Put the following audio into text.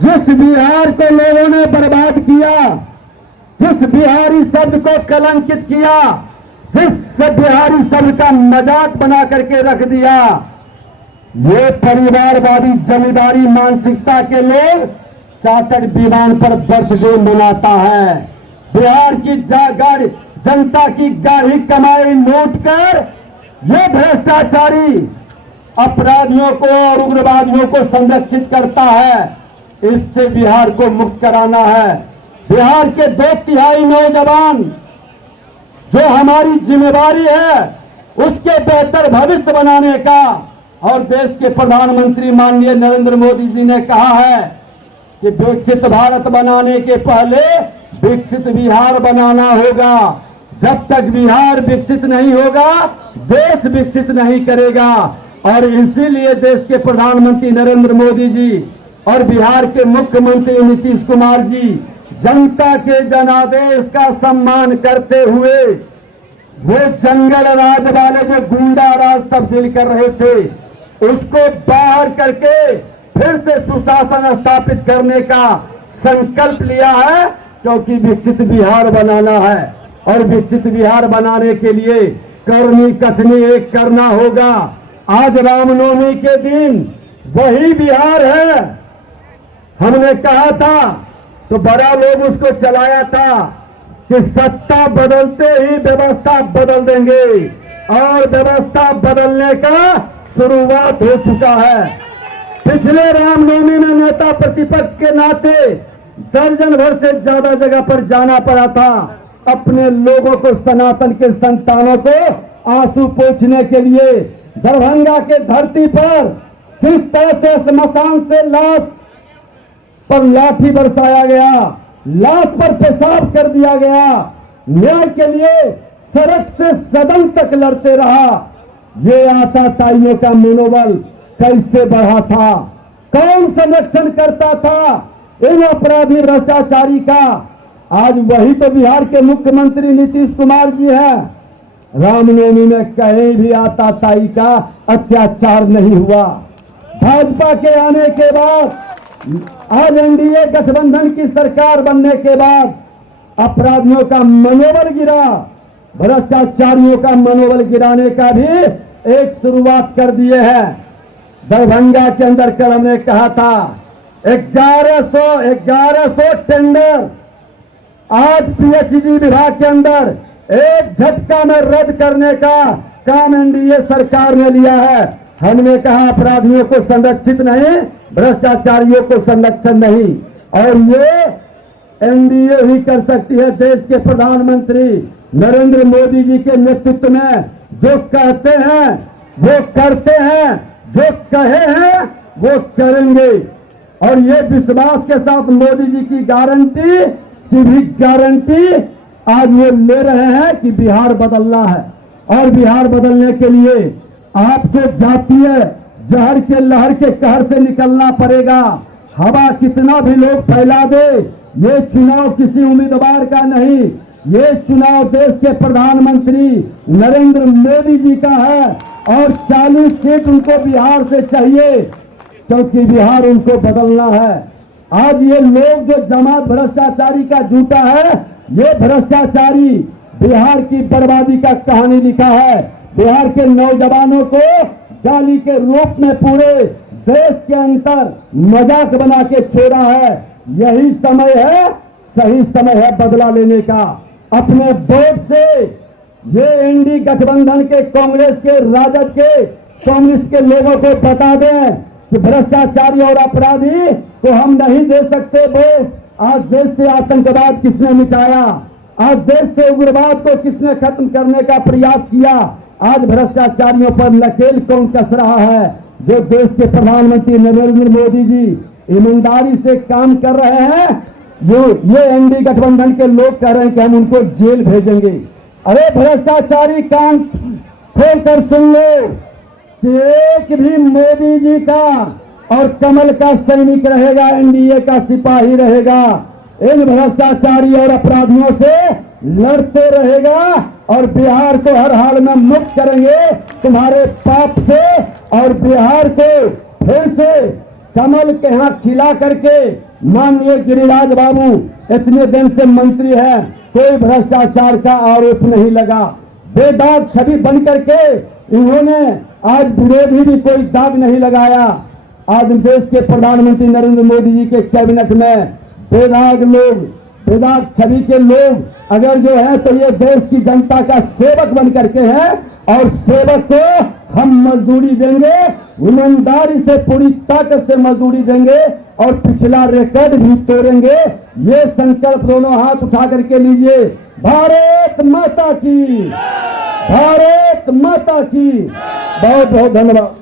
जिस बिहार को लोगों ने बर्बाद किया, जिस बिहारी शब्द को कलंकित किया, जिस बिहारी शब्द का मजाक बना करके रख दिया, ये परिवारवादी जमींदारी मानसिकता के लोग चार्टर्ड विमान पर बर्थडे मनाता है। बिहार की जनता की गाढ़ी कमाई लूट कर ये भ्रष्टाचारी अपराधियों को और उग्रवादियों को संरक्षित करता है। इससे बिहार को मुक्त कराना है। बिहार के 2/3 नौजवान, जो हमारी जिम्मेवारी है उसके बेहतर भविष्य बनाने का, और देश के प्रधानमंत्री माननीय नरेंद्र मोदी जी ने कहा है कि विकसित भारत बनाने के पहले विकसित बिहार बनाना होगा। जब तक बिहार विकसित नहीं होगा, देश विकसित नहीं करेगा। और इसीलिए देश के प्रधानमंत्री नरेंद्र मोदी जी और बिहार के मुख्यमंत्री नीतीश कुमार जी जनता के जनादेश का सम्मान करते हुए वो जंगल राज वाले जो गुंडा राज तब्दील कर रहे थे उसको बाहर करके फिर से सुशासन स्थापित करने का संकल्प लिया है, क्योंकि विकसित बिहार बनाना है। और विकसित बिहार बनाने के लिए करनी कथनी एक करना होगा। आज रामनवमी के दिन वही बिहार है। हमने कहा था तो बड़ा लोग उसको चलाया था कि सत्ता बदलते ही व्यवस्था बदल देंगे, और व्यवस्था बदलने का शुरुआत हो चुका है। पिछले रामनवमी में नेता प्रतिपक्ष के नाते दर्जन भर से ज्यादा जगह पर जाना पड़ा था, अपने लोगों को, सनातन के संतानों को आंसू पोंछने के लिए। दरभंगा के धरती पर किस तरह से स्मशान से लाश पर लाठी बरसाया गया, लाश पर पेशाब कर दिया गया, न्याय के लिए सड़क से सदन तक लड़ते रहा। ये आताताइयों का मनोबल कैसे बढ़ा था? कौन संरक्षण करता था इन अपराधी भ्रष्टाचारी का? आज वही तो बिहार के मुख्यमंत्री नीतीश कुमार जी हैं। रामनवमी में कहीं भी आताताई का अत्याचार नहीं हुआ। भाजपा के आने के बाद, आज एनडीए गठबंधन की सरकार बनने के बाद अपराधियों का मनोबल गिरा, भ्रष्टाचारियों का मनोबल गिराने का भी एक शुरुआत कर दिए हैं। दरभंगा के अंदर कल हमने कहा था 1100 टेंडर आज पीएचडी विभाग के अंदर एक झटका में रद्द करने का काम एनडीए सरकार ने लिया है। हमने कहा अपराधियों को संरक्षित नहीं, भ्रष्टाचारियों को संरक्षण नहीं, और ये एनडीए ही कर सकती है। देश के प्रधानमंत्री नरेंद्र मोदी जी के नेतृत्व में जो कहते हैं वो करते हैं, जो कहे हैं वो करेंगे। और ये विश्वास के साथ मोदी जी की गारंटी की भी गारंटी आज वो ले रहे हैं कि बिहार बदलना है। और बिहार बदलने के लिए आपको जातीय जहर के लहर के कहर से निकलना पड़ेगा। हवा कितना भी लोग फैला दे, ये चुनाव किसी उम्मीदवार का नहीं, ये चुनाव देश के प्रधानमंत्री नरेंद्र मोदी जी का है। और 40 सीट उनको बिहार से चाहिए, क्योंकि बिहार उनको बदलना है। आज ये लोग जो जमात भ्रष्टाचारी का झूठा है, ये भ्रष्टाचारी बिहार की बर्बादी का कहानी लिखा है। बिहार के नौजवानों को गाली के रूप में पूरे देश के अंदर मजाक बना के छोड़ा है। यही समय है, सही समय है बदला लेने का। अपने वोट से ये एनडी गठबंधन के, कांग्रेस के, राजद के, कम्युनिस्ट के लोगों को बता दें कि भ्रष्टाचारी और अपराधी को हम नहीं दे सकते वोट। आज देश से आतंकवाद किसने मिटाया? आज देश से उग्रवाद को किसने खत्म करने का प्रयास किया? आज भ्रष्टाचारियों पर नकेल कौन कस रहा है? जो देश के प्रधानमंत्री नरेंद्र मोदी जी ईमानदारी से काम कर रहे हैं, ये एनडी गठबंधन के लोग कह रहे हैं कि हम उनको जेल भेजेंगे। अरे भ्रष्टाचारी कान खोल कर सुन लो कि एक भी मोदी जी का और कमल का सैनिक रहेगा, एनडीए का सिपाही रहेगा। इन भ्रष्टाचारी और अपराधियों से लड़ते रहेगा और बिहार को हर हाल में मुक्त करेंगे तुम्हारे पाप से। और बिहार को फिर से कमल के हाथ खिला करके माननीय गिरिराज बाबू इतने दिन से मंत्री है, कोई भ्रष्टाचार का आरोप नहीं लगा। बेदाग छवि बन करके इन्होंने आज विरोधी भी कोई दाग नहीं लगाया। आज देश के प्रधानमंत्री नरेंद्र मोदी जी के कैबिनेट में बेदाग लोग, बेदाग छवि के लोग अगर जो है तो ये देश की जनता का सेवक बन करके है, और सेवक को हम मजदूरी देंगे, ईमानदारी से पूरी ताकत से मजदूरी देंगे और पिछला रिकॉर्ड भी तोड़ेंगे। ये संकल्प दोनों हाथ उठा करके लीजिए। भारत माता की, भारत माता की। बहुत बहुत धन्यवाद।